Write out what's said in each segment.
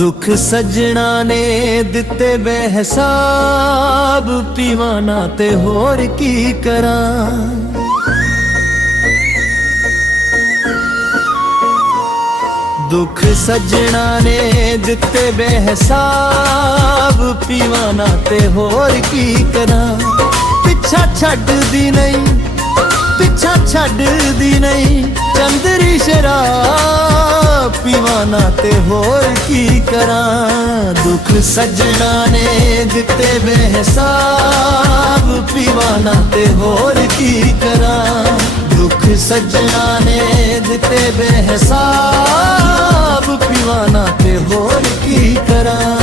दुख सजना ने दिते बेहिसाब, पीवाना ते होर की करां। दुख सजना ने दिते बेहिसाब, पीवाना ते होर की करां। पिछा छड्डदी नहीं, पिछा छड्डदी नहीं चंदरी शराब, पीवाना ते होर की करां। दुख सजना ने दिते बेहिसाब, पीवाना ते होर की करां। दुख सजना ने दिते बेहिसाब, पीवाना ते होर की करां।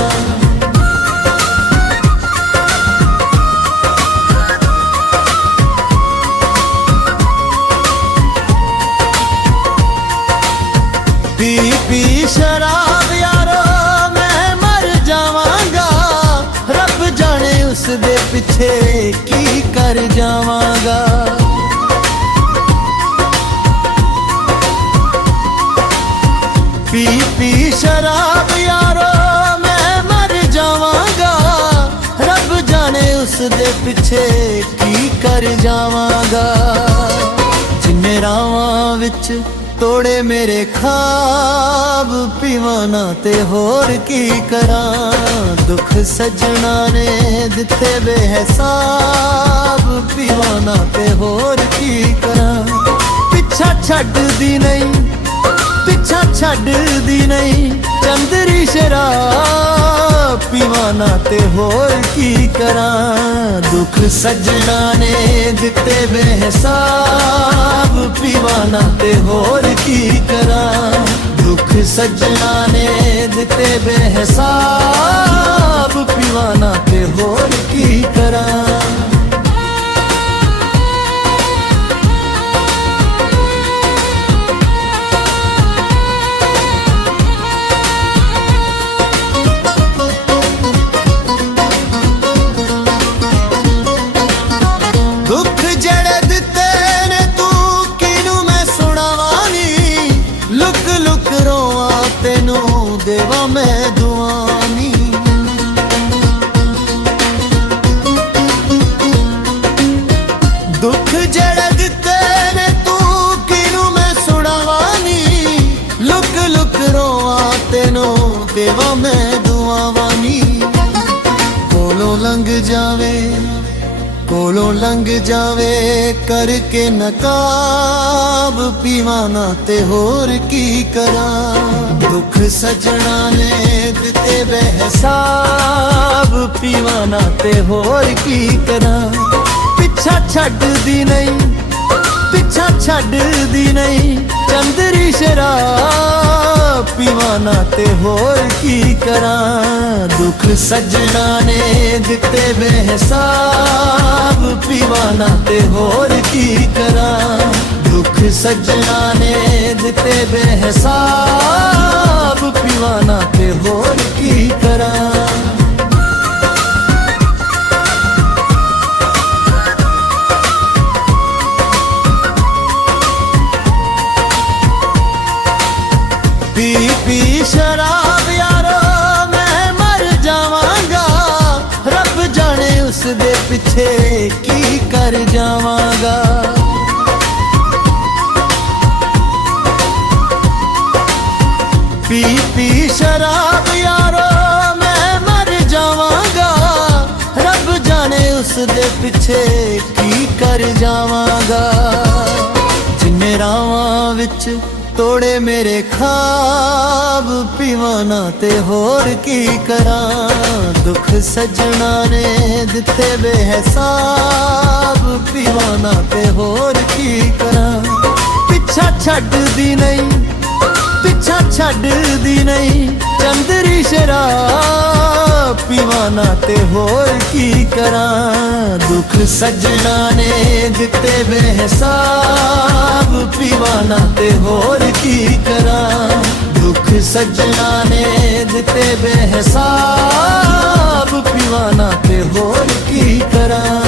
पी पी शराब यारो मैं मर जावांगा, रब जाने उस दे पिछे की कर जावांगा। पी पी शराब यारो मैं मर जावांगा, रब जाने उस दे पिछे की कर जावांगा। जिन्ने रावां विच तोड़े मेरे ख्वाब, पीवाना ते होर की करां। दुख सजना ने दिते बेहिसाब, पीवाना ते होर की करां। पिछा छड्डदी नहीं, पिछा छड्डदी नहीं चंदरी शराब, पीवाना ते होर की करां। दुख सजना ने दिते बेहिसाब, पीवाना ते होर की करां। दुख सजना ने दिते बेहिसाब, पीवाना ते होर की करां। दुख जड़े दिते ने तू किनू मैं सुनावानी, लुक लुक रोवां तेनू देवा मैं दुआनी। दुख जड़े दिते ने तू किनू मैं सुनावानी, लुक लुक रोवां तेनू देवा मैं दुआवानी। कोलों लंघ जावे, कोलों लंघ जावे करके नकाब, पीवाना ते होर की करां। दुख सजना ने दिते बेहिसाब, पीवाना ते होर की करां। पिछा छड्डदी नहीं, पिछा छड्डदी नहीं चंदरी शराब, पीवाना ते होर की करां। दुख सजना ने दिते बेहिसाब, पीवाना ते होर की करां। दुख सजना ने दिते बेहिसाब, पीवाना ते होर की करां। पी पी शराब यारो मैं मर जावांगा, रब जाने उस दे पिछे की कर जावांगा। पी पी शराब यारो मैं मर जावांगा, रब जाने उस दे पिछे की कर जावांगा। जिन्ने रावां विच तोड़े मेरे ख्वाब, पीवाना ते होर की करां। दुख सजना ने दिते बेहिसाब, पीवाना ते होर की करां। पिछा छड्डदी नहीं, पिछा छड्डदी नहीं चंदरी शराब, पीवाना ते होर की करां। दुख सजना ने दिते बेहिसाब, पीवाना ते होर की करां। दुख सजना ने दिते बेहिसाब, पीवाना ते होर की करां।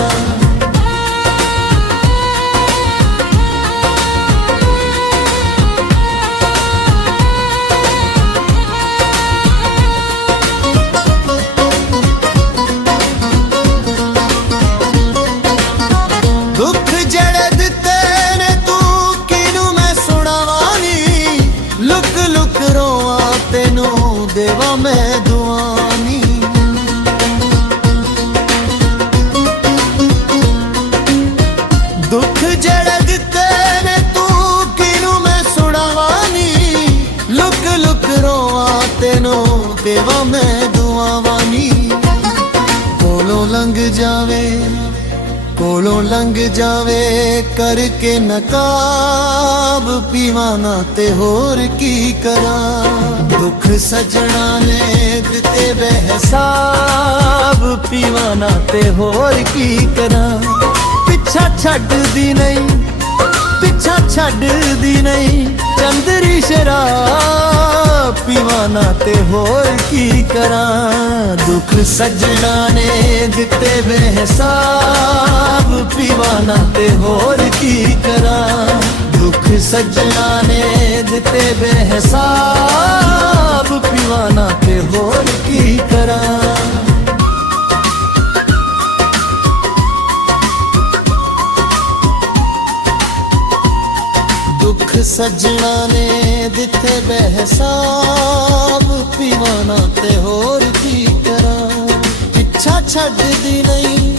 ਕੋਲੋਂ ਲੰਘ ਜਾਵੇ ਕਰਕੇ ਨਕਾਬ, ਪੀਵਾਂ ਨਾ ਤੇ ਹੋਰ ਕੀ ਕਰਾਂ। ਦੁੱਖ ਸੱਜਣਾ ਨੇ ਦਿੱਤੇ ਬੇਹਿਸਾਬ, ਪੀਵਾਂ ਨਾ ਤੇ ਹੋਰ ਕੀ ਕਰਾਂ। ਪਿੱਛਾ ਛੱਡਦੀ ਨਹੀਂ, ਪਿੱਛਾ ਛੱਡਦੀ ਨਹੀਂ ਚੰਦਰੀ ਸ਼ਰਾਬ, ਪੀਵਾਂ ਨਾ ਤੇ ਹੋਰ ਕੀ ਕਰਾਂ। ਦੁੱਖ ਸੱਜਣਾ ਨੇ ਦਿੱਤੇ ਬੇਹਿਸਾਬ, ਪੀਵਾਂ ਨਾ ਤੇ ਹੋਰ ਕੀ ਕਰਾਂ। ਦੁੱਖ ਸੱਜਣਾ ਨੇ ਦਿੱਤੇ ਬੇਹਿਸਾਬ, ਪੀਵਾਂ ਨਾ ਤੇ ਹੋਰ ਕੀ ਕਰਾਂ। ਦੁੱਖ ਸੱਜਣਾ ਨੇ ਦਿੱਤੇ ਬੇਹਿਸਾਬ, ਪੀਵਾਂ ਨਾ ਤੇ ਹੋਰ ਕੀ ਕਰਾਂ। ਪਿੱਛਾ ਛੱਡਦੀ ਨਹੀਂ,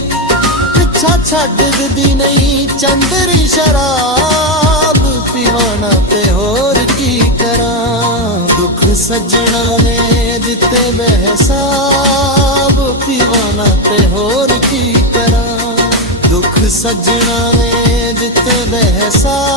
ਪਿੱਛਾ ਛੱਡਦੀ ਨਹੀਂ ਚੰਦਰੀ ਸ਼ਰਾਬ, ਪੀਵਾਂ ਨਾ ਤੇ ਹੋਰ ਕੀ ਕਰਾਂ। ਦੁੱਖ ਸੱਜਣਾ ਨੇ ਦਿੱਤੇ ਬੇਹਿਸਾਬ, ਪੀਵਾਂ ਨਾ ਤੇ ਹੋਰ ਕੀ ਕਰਾਂ। ਦੁੱਖ ਸੱਜਣਾ ਨੇ ਦਿੱਤੇ ਬੇਹਿਸਾਬ,